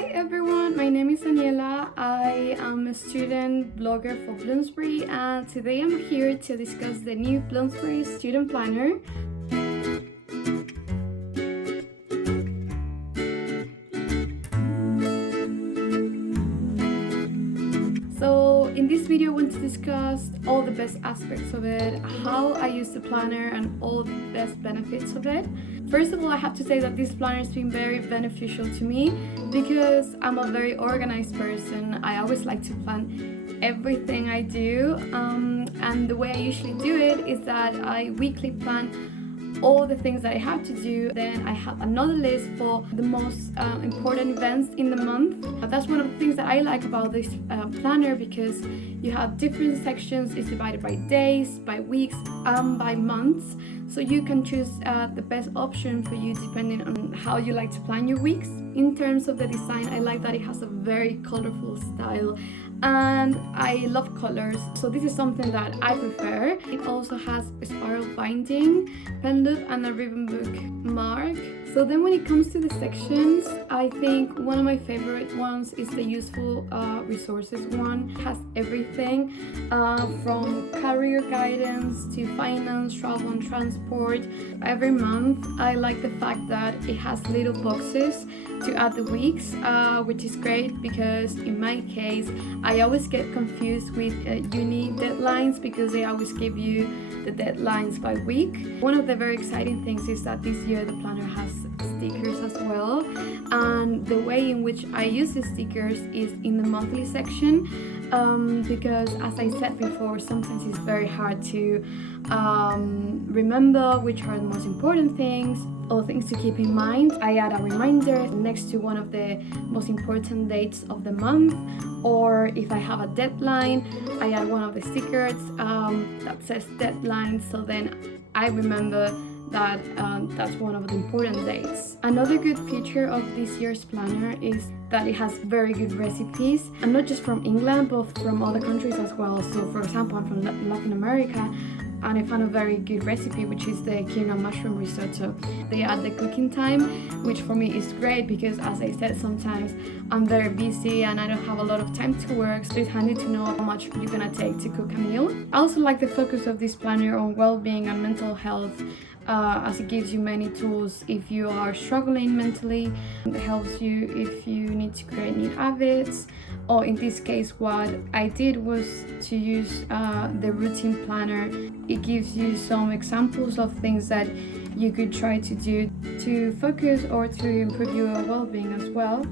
Hi everyone, my name is Daniela. I am a student blogger for Bloomsbury, and today I'm here to discuss the new Bloomsbury Student Planner. So in this video I want to discuss all the best aspects of it, how I use the planner and all the best benefits of it. First of all, I have to say that this planner has been very beneficial to me because I'm a very organized person. I always like to plan everything I do, and the way I usually do it is that I weekly plan all the things that I have to do. Then I have another list for the most important events in the month. That's one of the things that I like about this planner, because you have different sections. It's divided by days, by weeks, by months, so you can choose the best option for you depending on how you like to plan your weeks. In terms of the design, I like that it has a very colorful style, and I love colors, so this is something that I prefer. It also has a spiral binding, pen loop, and a ribbon book mark. So then when it comes to the sections, I think one of my favorite ones is the useful resources one. It has everything from career guidance to finance, travel and transport. Every month I like the fact that it has little boxes to add the weeks, which is great because in my case I always get confused with uni deadlines because they always give you the deadlines by week. One of the very exciting things is that this year the planner has stickers as well, and the way in which I use the stickers is in the monthly section, because as I said before, sometimes it's very hard to remember which are the most important things or things to keep in mind. I add a reminder next to one of the most important dates of the month, or if I have a deadline, I add one of the stickers that says deadline, so then I remember that that's one of the important dates. Another good feature of this year's planner is that it has very good recipes, and not just from England but from other countries as well. So for example, I'm from Latin America, and I found a very good recipe, which is the quinoa mushroom risotto. They add the cooking time, which for me is great because, as I said, sometimes I'm very busy and I don't have a lot of time to work, so it's handy to know how much you're gonna take to cook a meal. I also like the focus of this planner on well-being and mental health, as it gives you many tools if you are struggling mentally. It helps you if you need to create new habits, or in this case what I did was to use the routine planner. It gives you some examples of things that you could try to do to focus or to improve your well-being as well.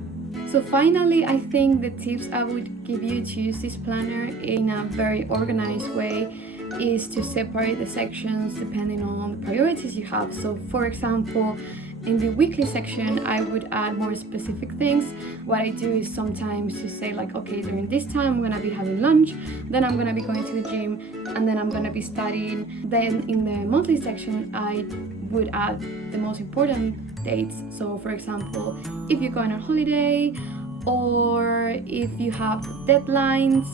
So finally, I think the tips I would give you to use this planner in a very organized way is to separate the sections depending on the priorities you have. So for example, in the weekly section I would add more specific things. What I do is sometimes to say like, okay, during this time I'm gonna be having lunch, then I'm gonna be going to the gym, and then I'm gonna be studying. Then in the monthly section I would add the most important dates. So for example, if you're going on holiday, or if you have deadlines,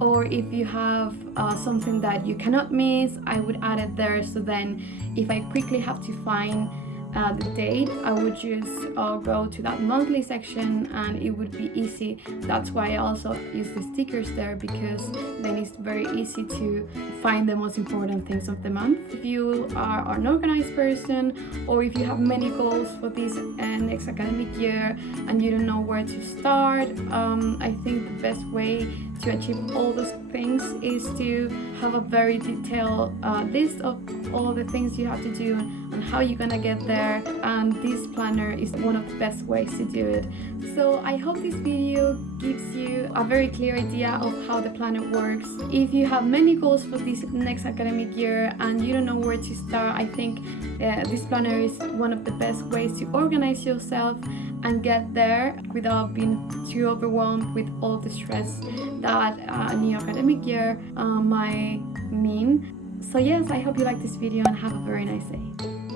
or if you have something that you cannot miss, I would add it there. So then if I quickly have to find the date, I would just go to that monthly section and it would be easy. That's why I also use the stickers there, because then it's very easy to find the most important things of the month. If you are an organized person, or if you have many goals for this next academic year and you don't know where to start, I think the best way to achieve all those things is to have a very detailed list of all the things you have to do and how you're gonna get there, and this planner is one of the best ways to do it. So I hope this video gives you a very clear idea of how the planner works. If you have many goals for this next academic year and you don't know where to start, I think this planner is one of the best ways to organize yourself and get there without being too overwhelmed with all the stress that a new academic year might mean. So yes, I hope you like this video and have a very nice day.